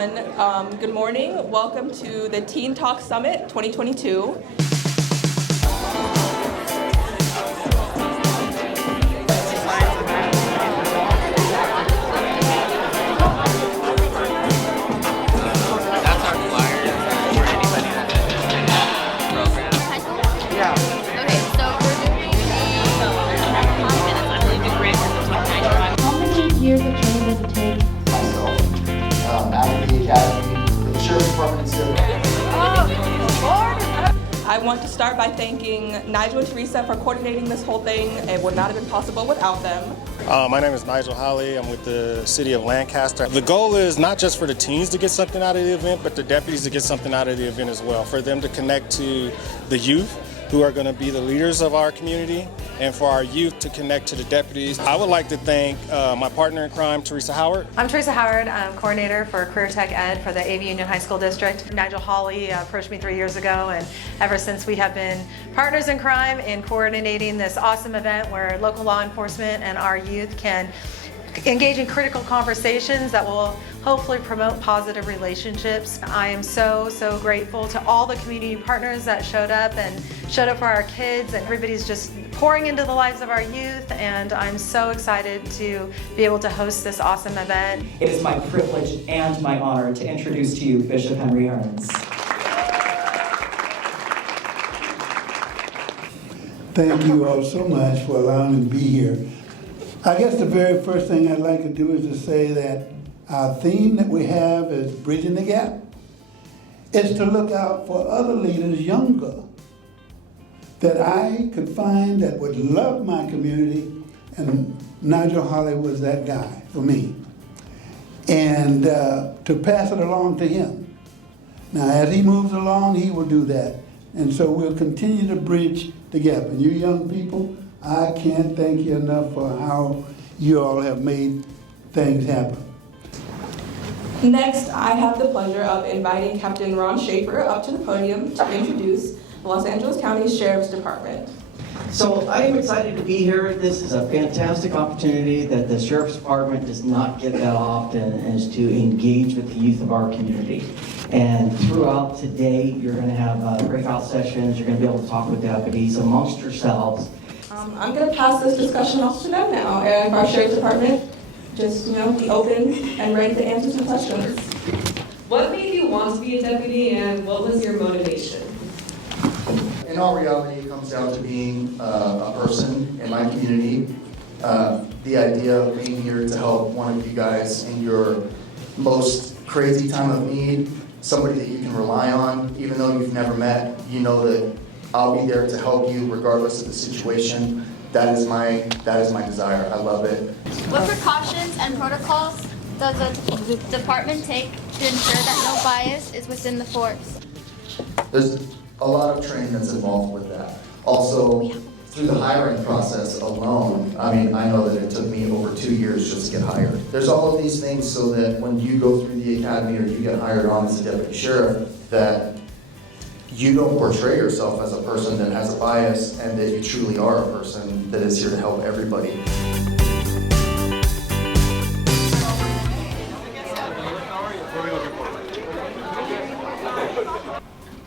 everyone. Good morning. Welcome to the Teen Talk Summit 2022. Years of training does it take? Myself, out of the academy, the sheriff's department, and civil. I want to start by thanking Nigel and Teresa for coordinating this whole thing. It would not have been possible without them. My name is Nigel Hawley. I'm with the City of Lancaster. The goal is not just for the teens to get something out of the event, but the deputies to get something out of the event as well, for them to connect to the youth who are going to be the leaders of our community, and for our youth to connect to the deputies. I would like to thank my partner in crime, Teresa Howard. I'm Teresa Howard. I'm coordinator for Career Tech Ed for the AV Union High School District. Nigel Hawley approached me 3 years ago, and ever since we have been partners in crime in coordinating this awesome event where local law enforcement and our youth can engage in critical conversations that will hopefully promote positive relationships. I am so grateful to all the community partners that showed up for our kids, and everybody's just pouring into the lives of our youth, and I'm so excited to be able to host this awesome event. It is my privilege and my honor to introduce to you Bishop Henry Hearns. Thank you all so much for allowing me to be here. I guess the very first thing I'd like to do is to say that our theme that we have is Bridging the Gap. It's to look out for other leaders younger that I could find that would love my community, and Nigel Hawley was that guy for me. And to pass it along to him. Now, as he moves along, he will do that. And so we'll continue to bridge the gap. And you young people, I can't thank you enough for how you all have made things happen. Next, I have the pleasure of inviting Captain Ron Schaefer up to the podium to introduce the Los Angeles County Sheriff's Department. So I am excited to be here. This is a fantastic opportunity that the Sheriff's Department does not get that often, is to engage with the youth of our community. And throughout today, you're going to have breakout sessions. You're going to be able to talk with deputies amongst yourselves. I'm going to pass this discussion off to them now, and our Sheriff's Department, just be open and ready to answer some questions. What made you want to be a deputy, and what was your motivation? In all reality, it comes down to being a person in my community. The idea of being here to help one of you guys in your most crazy time of need, somebody that you can rely on, even though you've never met, you know that I'll be there to help you regardless of the situation. That is my desire. I love it. What precautions and protocols does the department take to ensure that no bias is within the force? There's a lot of training that's involved with that. Also, through the hiring process alone, I know that it took me over 2 years just to get hired. There's all of these things so that when you go through the academy or you get hired on as a deputy sheriff, that you don't portray yourself as a person that has a bias, and that you truly are a person that is here to help everybody.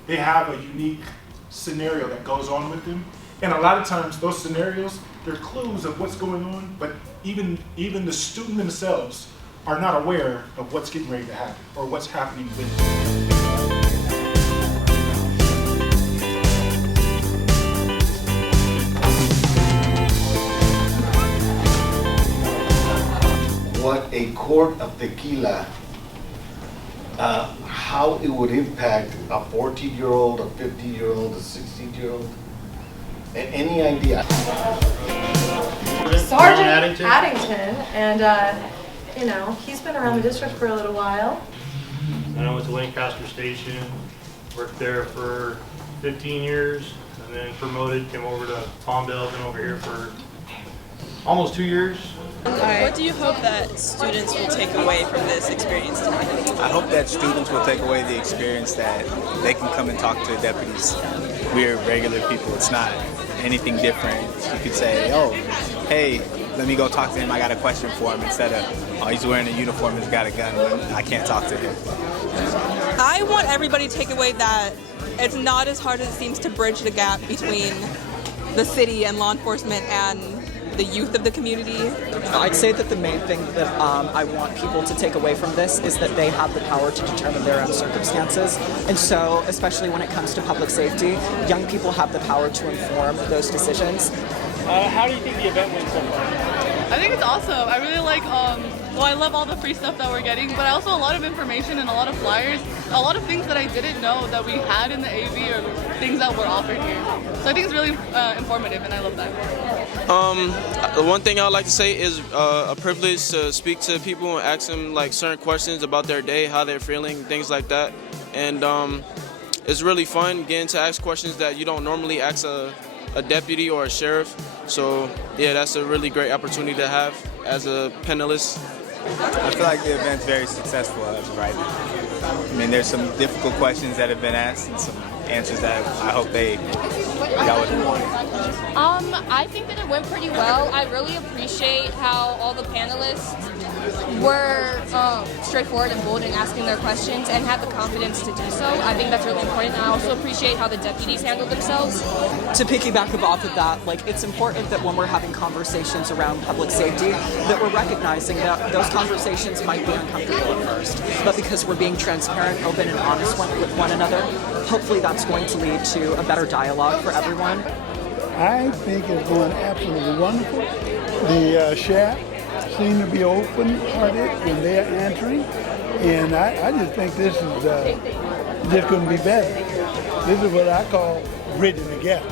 They have a unique scenario that goes on with them. And a lot of times those scenarios, they're clues of what's going on, but even the student themselves are not aware of what's getting ready to happen or what's happening with them. What a quart of tequila, how it would impact a 14-year-old, a 50-year-old, a 16-year-old, and any idea? Sergeant Addington, and he's been around the district for a little while. And I went to Lancaster Station, worked there for 15 years, and then promoted, came over to Palmdale, been over here for almost 2 years. What do you hope that students will take away from this experience tonight? I hope that students will take away the experience that they can come and talk to deputies. We're regular people. It's not anything different. You could say, oh, hey, let me go talk to him, I got a question for him, instead of, oh, he's wearing a uniform, he's got a gun, but I can't talk to him. I want everybody to take away that it's not as hard as it seems to bridge the gap between the city and law enforcement and the youth of the community. I'd say that the main thing that I want people to take away from this is that they have the power to determine their own circumstances. And so, especially when it comes to public safety, young people have the power to inform those decisions. How do you think the event went so far? I think it's awesome. I really like, I love all the free stuff that we're getting, but also a lot of information and a lot of flyers, a lot of things that I didn't know that we had in the AV or things that were offered here. So I think it's really informative, and I love that. The one thing I would like to say is a privilege to speak to people and ask them like certain questions about their day, how they're feeling, things like that. And it's really fun getting to ask questions that you don't normally ask a deputy or a sheriff. So yeah, that's a really great opportunity to have as a panelist. I feel like the event's very successful as of right now. I mean, there's some difficult questions that have been asked and some answers that I hope they got what they wanted. I think that it went pretty well. I really appreciate how all the panelists were straightforward and bold in asking their questions and had the confidence to do so. I think that's really important. I also appreciate how the deputies handled themselves. To piggyback off of that, like, it's important that when we're having conversations around public safety, that we're recognizing that those conversations might be uncomfortable at first, but because we're being transparent, open, and honest with one another, hopefully that's going to lead to a better dialogue for everyone. I think it's going absolutely wonderful. The sheriff seem to be open-hearted when they're answering, and I just think this is just going to be better. This is what I call bridging the gap.